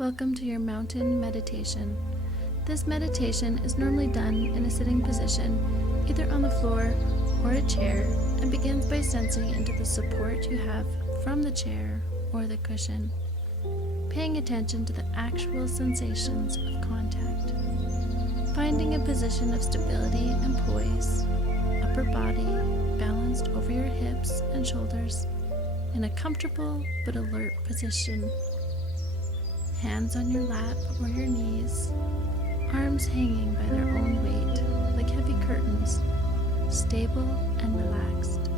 Welcome to your mountain meditation. This meditation is normally done in a sitting position, either on the floor or a chair, and begins by sensing into the support you have from the chair or the cushion, paying attention to the actual sensations of contact, finding a position of stability and poise, upper body balanced over your hips and shoulders in a comfortable but alert position. Hands on your lap or your knees, arms hanging by their own weight like heavy curtains, stable and relaxed.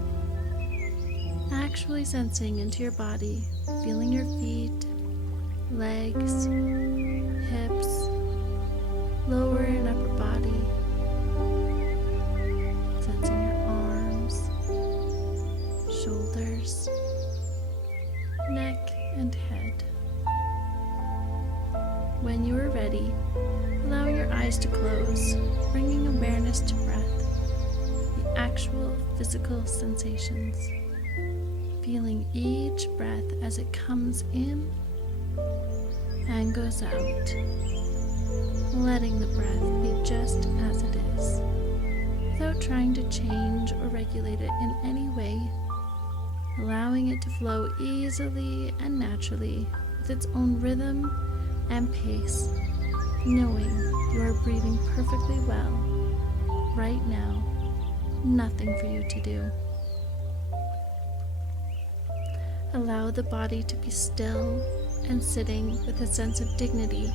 Actually sensing into your body, feeling your feet, legs, hips, lower and upper body, sensing your arms, shoulders, neck and head. When you are ready, allowing your eyes to close, bringing awareness to breath, the actual physical sensations, feeling each breath as it comes in and goes out, letting the breath be just as it is, without trying to change or regulate it in any way, allowing it to flow easily and naturally with its own rhythm and pace, knowing you are breathing perfectly well right now, nothing for you to do. Allow the body to be still and sitting with a sense of dignity,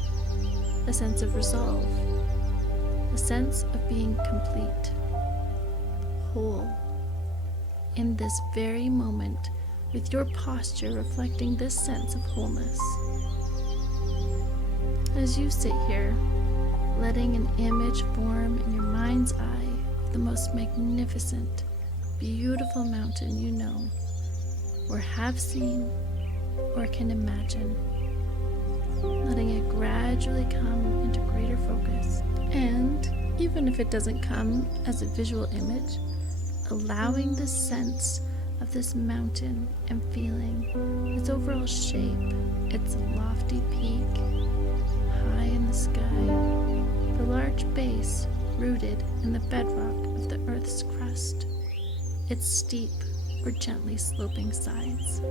a sense of resolve, a sense of being complete, whole, in this very moment, with your posture reflecting this sense of wholeness. As you sit here, letting an image form in your mind's eye of the most magnificent, beautiful mountain you know, or have seen, or can imagine, letting it gradually come into greater focus. And even if it doesn't come as a visual image, allowing the sense of this mountain and feeling its overall shape, its lofty peak, high in the sky, the large base rooted in the bedrock of the earth's crust, its steep or gently sloping sides.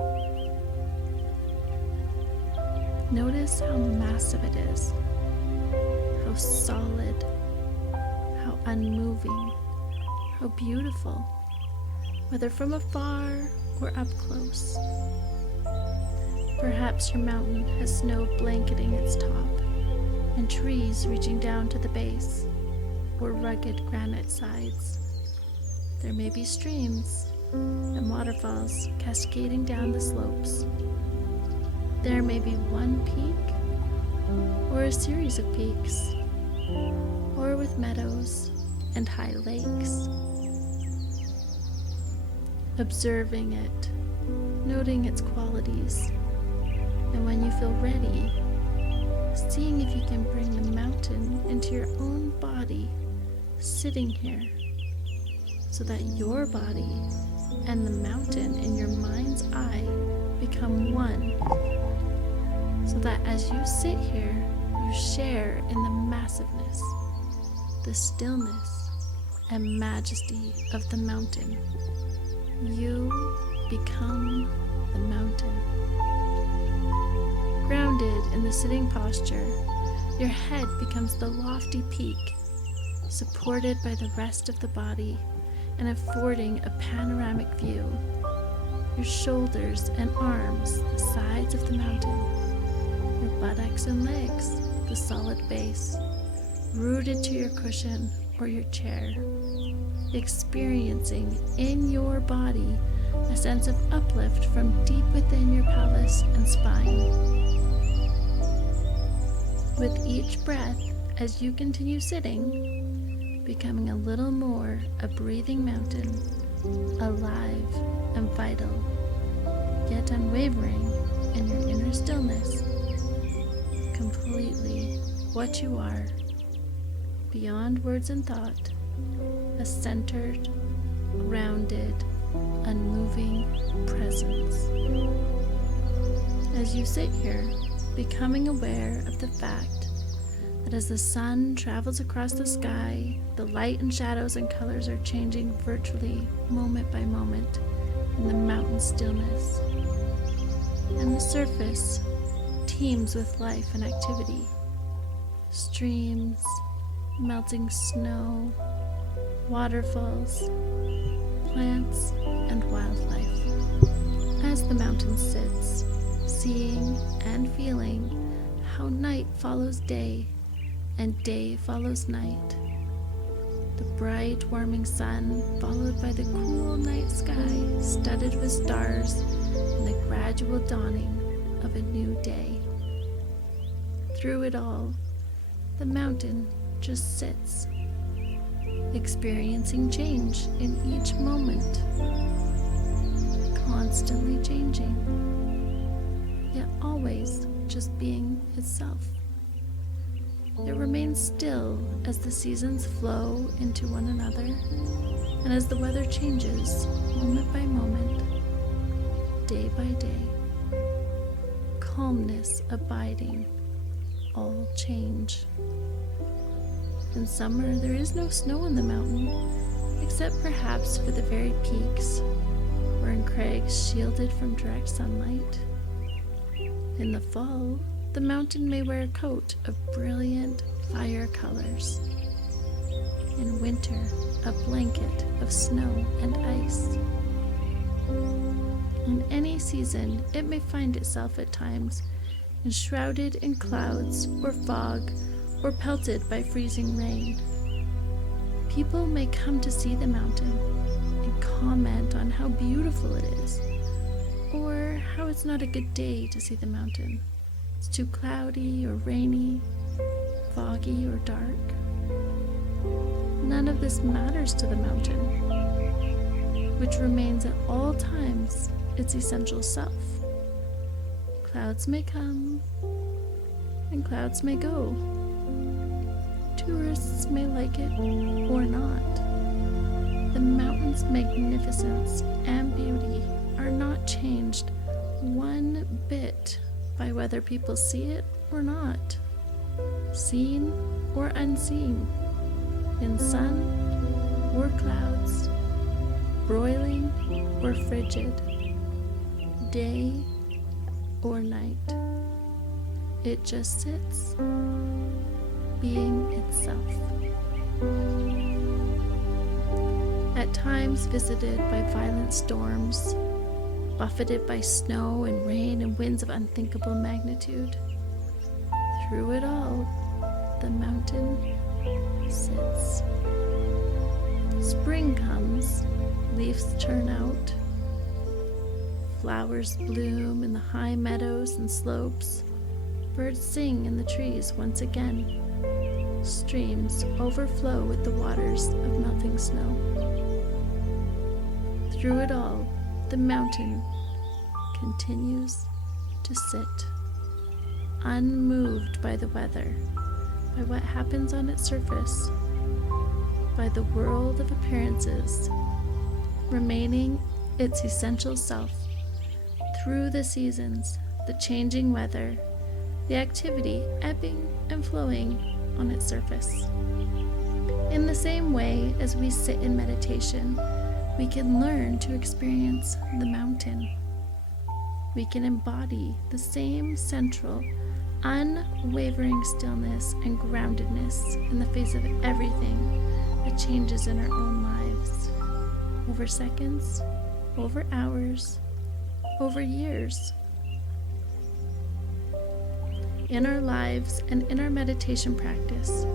Notice how massive it is, how solid, how unmoving, how beautiful, whether from afar or up close. Perhaps your mountain has snow blanketing its top, and trees reaching down to the base, or rugged granite sides. There may be streams and waterfalls cascading down the slopes. There may be one peak, or a series of peaks, or with meadows and high lakes. Observing it, noting its qualities, and when you feel ready, seeing if you can bring the mountain into your own body, sitting here, so that your body and the mountain in your mind's eye become one, so that as you sit here, you share in the massiveness, the stillness, and majesty of the mountain. You become the mountain. Grounded in the sitting posture, your head becomes the lofty peak, supported by the rest of the body and affording a panoramic view. Your shoulders and arms, the sides of the mountain. Your buttocks and legs, the solid base, rooted to your cushion or your chair, experiencing in your body a sense of uplift from deep within your pelvis and spine. With each breath, as you continue sitting, becoming a little more a breathing mountain, alive and vital, yet unwavering in your inner stillness, completely what you are, beyond words and thought, a centered, grounded, unmoving presence. As you sit here, becoming aware of the fact that as the sun travels across the sky, the light and shadows and colors are changing virtually moment by moment in the mountain stillness. And the surface teems with life and activity. Streams, melting snow, waterfalls, plants, and wildlife. As the mountain sits, seeing and feeling how night follows day and day follows night. The bright, warming sun, followed by the cool night sky, studded with stars, and the gradual dawning of a new day. Through it all, the mountain just sits, experiencing change in each moment, constantly changing, yet always just being itself. It remains still as the seasons flow into one another, and as the weather changes moment by moment, day by day, calmness abiding all change. In summer, there is no snow on the mountain, except perhaps for the very peaks, or in crags shielded from direct sunlight. In the fall, the mountain may wear a coat of brilliant fire colors. In winter, a blanket of snow and ice. In any season, it may find itself at times enshrouded in clouds or fog, or pelted by freezing rain. People may come to see the mountain and comment on how beautiful it is, or how it's not a good day to see the mountain. It's too cloudy or rainy, foggy or dark. None of this matters to the mountain, which remains at all times its essential self. Clouds may come and clouds may go. Tourists may like it or not. The mountain's magnificence and beauty are not changed one bit by whether people see it or not, seen or unseen, in sun or clouds, broiling or frigid, day or night. It just sits, being itself. At times visited by violent storms, buffeted by snow and rain and winds of unthinkable magnitude, through it all, the mountain sits. Spring comes, leaves turn out, flowers bloom in the high meadows and slopes, birds sing in the trees once again. Streams overflow with the waters of melting snow. Through it all, the mountain continues to sit, unmoved by the weather, by what happens on its surface, by the world of appearances, remaining its essential self through the seasons, the changing weather, the activity ebbing and flowing on its surface. In the same way as we sit in meditation, we can learn to experience the mountain. We can embody the same central, unwavering stillness and groundedness in the face of everything that changes in our own lives, over seconds, over hours, over years. In our lives and in our meditation practice,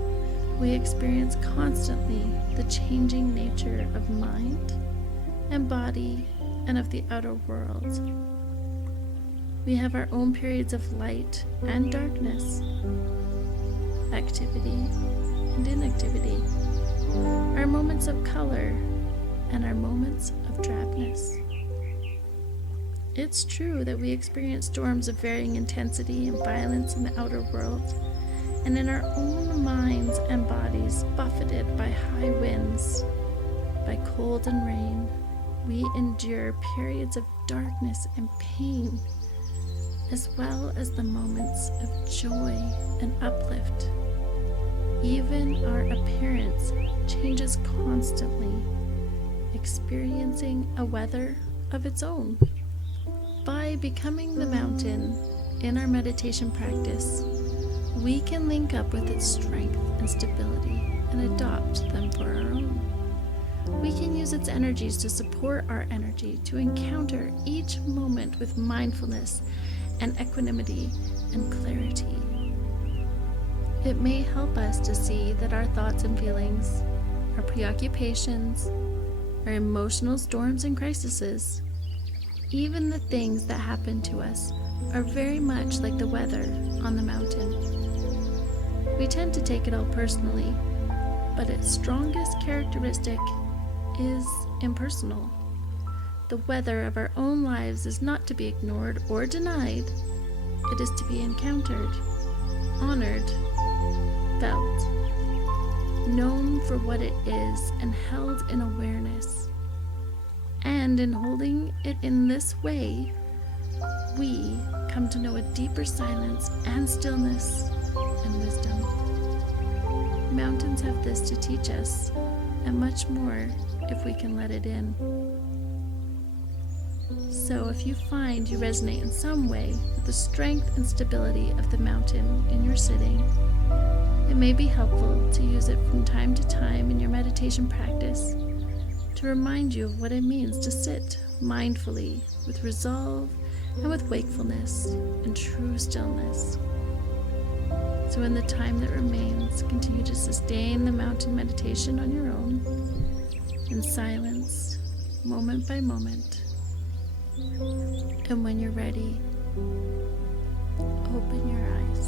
we experience constantly the changing nature of mind and body and of the outer world. We have our own periods of light and darkness, activity and inactivity, our moments of color and our moments of drabness. It's true that we experience storms of varying intensity and violence in the outer world, and in our own minds and bodies, buffeted by high winds, by cold and rain, we endure periods of darkness and pain, as well as the moments of joy and uplift. Even our appearance changes constantly, experiencing a weather of its own. By becoming the mountain in our meditation practice, we can link up with its strength and stability and adopt them for our own. We can use its energies to support our energy, to encounter each moment with mindfulness and equanimity and clarity. It may help us to see that our thoughts and feelings, our preoccupations, our emotional storms and crises, even the things that happen to us, are very much like the weather on the mountain. We tend to take it all personally, but its strongest characteristic is impersonal. The weather of our own lives is not to be ignored or denied. It is to be encountered, honored, felt, known for what it is, and held in awareness. And in holding it in this way, we come to know a deeper silence and stillness and wisdom. Mountains have this to teach us, and much more if we can let it in. So if you find you resonate in some way with the strength and stability of the mountain in your sitting, it may be helpful to use it from time to time in your meditation practice to remind you of what it means to sit mindfully with resolve and with wakefulness and true stillness. So in the time that remains, continue to sustain the mountain meditation on your own, in silence, moment by moment. And when you're ready, open your eyes.